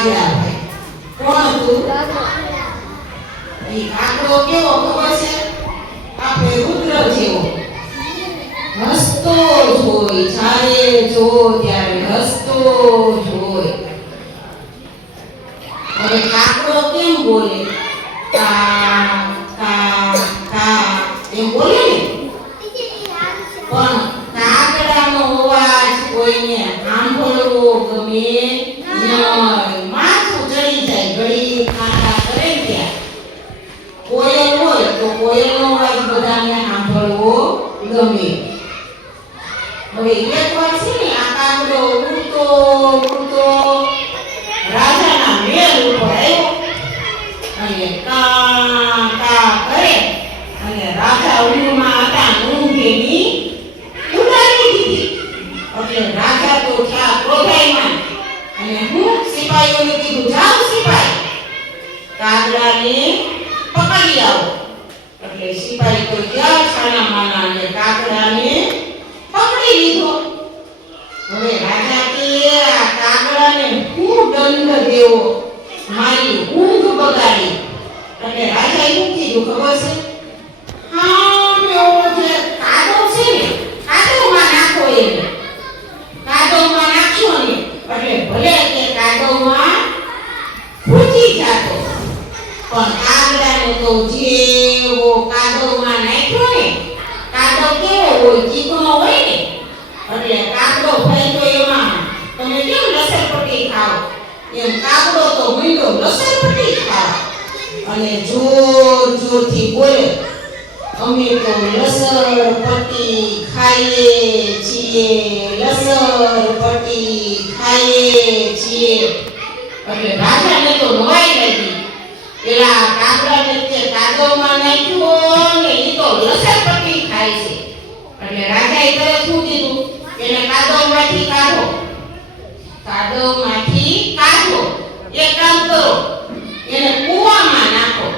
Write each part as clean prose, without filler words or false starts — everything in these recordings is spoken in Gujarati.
કાગડા ભાઈ. કોણ હતું? ઈ કાગડો કેવો ખબર છે? આપણે રુદ્ર જેવો હસતો જ હોય, જ્યારે જો ત્યારે હસતો જ હોય. હવે કાગડો કેમ બોલે? કા કા કા એમ બોલે ને. પણ કાગડાનો અવાજ કોઈને સાંભળવો ગમે નહીં. માથું ચડી જાય ઘડી કાકા કરે ને ત્યાં. કોયલ હોય તો કોયલનો અવાજ બધાને સાંભળવો ગમે. હવે એક વાર છે ને આ કાગડો ઉડતો ઉડતો રાજાના મહેલ ઉપર આવ્યો અને કા કા કરે અને રાજા ઊંઘમાં હતા, ઊંઘેની ઉડાડી દીધી. એટલે રાજા તો થયા ક્રોધાયમાન અને હું સિપાહીઓને કીધું, જાઓ સિપાઈ કાગડાને પકડી આવો. એટલે સિપાહી તો ગયા છાના માના અને કાગડાને પકડી લીધો. હવે રાજા કે આ કાગડાને હું દંડ દેવો, મારી ઊંઘ બગાડી. એટલે રાજા એવું કીધું ખબર છે? હા મેં જે કાદવ છે ને કાદવમાં નાખો એને. કાદવમાં નાખશો ને એટલે ભલે કે કાદવમાં ફૂટી જાતો, પણ કાગડાને તો જેવો કાદવમાં નાખ્યો ને, કાદવ કેવો હોય? ચીકણો હોય ને. એટલે કાગડો ભાઈ તો એમાં તમે કેમ લસરપટ્ટી ખાઓ એમ કાગડો તો મીંડો લસરપટ્ટી ખાઓ અને જોર જોરથી બોલે, અમે તો લસરપટ્ટી ખાઈએ છીએ, લસરપટ્ટી ખાઈએ છીએ. એટલે રાજાને તો નવાઈ લાગી. પેલા કાગડાને તે કાદવમાં નાખ્યો ને એ તો લસરપટ્ટી ખાય છે. એટલે રાજાએ તરત શું કીધું? એને કાદવમાંથી કાઢો, કાદવમાંથી કાઢો. એક કામ કરો, એને કૂવામાં નાખો.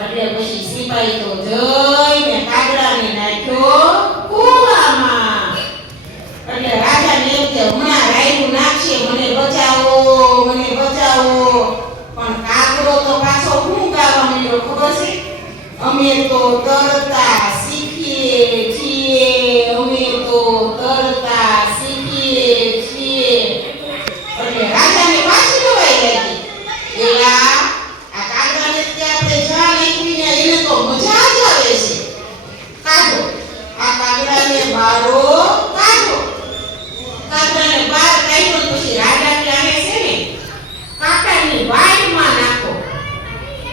એટલે પછી સિપાહી તો જઈને કાગડાને નાખ્યો કૂવામાં. એટલે રાજાને એમ કે હમણાં રાયડું નાખશે, મને બચાવો, મને બચાવો. પણ કાગડો તો પાછો શું ગાવા માંડ્યો ખબર છે? અમે તો તરતા શીખીએ છીએ, અમે તો તરતા શીખીએ છીએ. એટલે રાજાને પાછી નવાઈ લાગી. એલા આ કાગડાને આપણે જા નાખીને એને તો મજા જ આવે છે. કાઢો આ કાગડાને બારો કાઢો. કાગડાને બહાર કાઢ્યો પછી રાજા કે આને છે ને કાકાની વાડીમાં નાખો.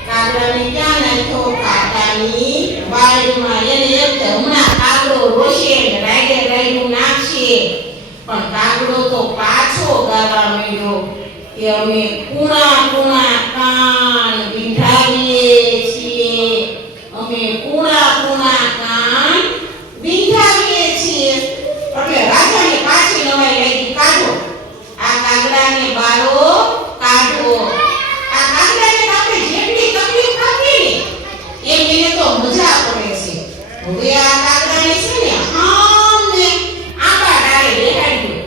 કાગડાને ક્યાં નાખ્યો? કાકાની વાડીમાં. એને એમ કે હમણાં કાગડો રોશે ને રાયડે રાયડું નાખશે. પણ કાગડો તો પાછો ગાવા માંડ્યો કે અમે કુણા કુણા કાન બીંધાવીએ છીએ, અમે કુણા કુણા કાન બીંધાવીએ છીએ. એટલે રાજાને પાછી નવાઈ લાગી. કાઢો આ કાગડાને બારો કાઢો. આ કાગડાને આપણે જેટલી તકલીફ આપીએ ને એમ એને તો મજા પડે છે. હવે આ કાગડાને છે ને આમને આંબા ડાળે બેહાડ્યો.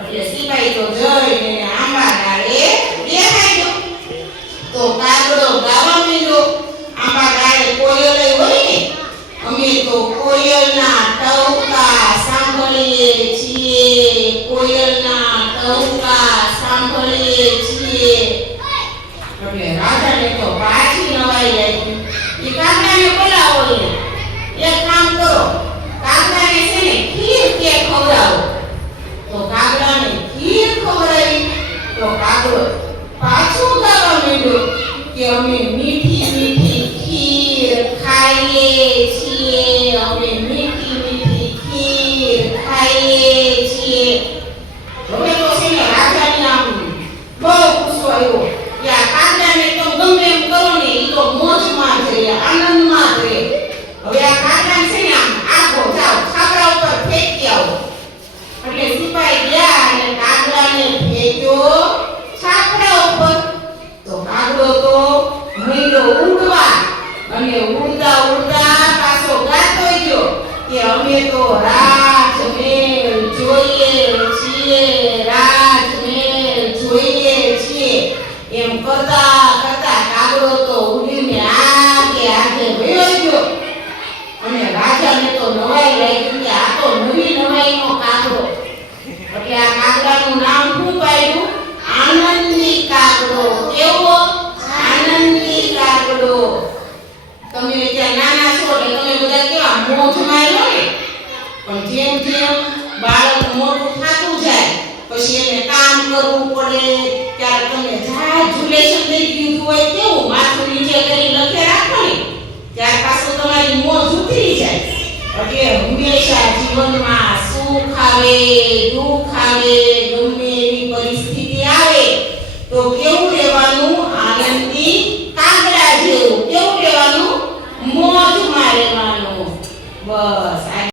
એટલે સિપાહી તો જઈને આંબા ડાળે બેહાડ્યો. તો કાગડો ગાવા માંડ્યો. આંબા ડાળે કોયલ હોય ને, અમે તો કોયલના ટહુકા સાંભળીએ છીએ, કોયલના ટહુકા સાંભળીએ છીએ. એટલે રાજાને તો પાછી નવાઈ લાગી. એ કાગડાને બોલાવો. એક કામ કરો, કાગડાને છે ને ખીર કે ખવડાવો. તો કાગડાને ખીર ખવડાવી. તો કાગડો પાછો ગાવા માંડ્યો કે અમે મીઠી મીઠી ખીર ખાઈએ છીએ, અમે મીઠી મીઠી ખીર ખાઈએ છીએ. હવે તો છે ને રાજાને આમ બહુ ગુસ્સો આવ્યો કે આ કાગડાને તો ગમે એમ કરો ને એ તો મોજમાં જ રહે, આનંદમાં જ રહે. હવે આ કાગડાને છે ને આમ આગો જાઓ, છાપરા ઉપર ફેંકી આવો. એટલે સિપાહી ગયા અને કાગડાને ફેંક્યો છાપરા ઉપર. તો કાગડો તો માંડ્યો ઉડવા અને ઉડતા ઉડતા પાછો ગાતો ગયો કે અમે તો રાજમહેલ જોઈએ છીએ, રાજમહેલ જોઈએ છીએ. પછી એને કામ કરવું પડે, ત્યારે તમને જાજુ લેશન દઈ દીધું હોય કેવું માથું નીચે કરી લખે રાખો ને ત્યાર પાછું તમારી મોજ ઉતરી જાય. એટલે હંમેશા જીવનમાં સુખ આવે દુઃખ આવે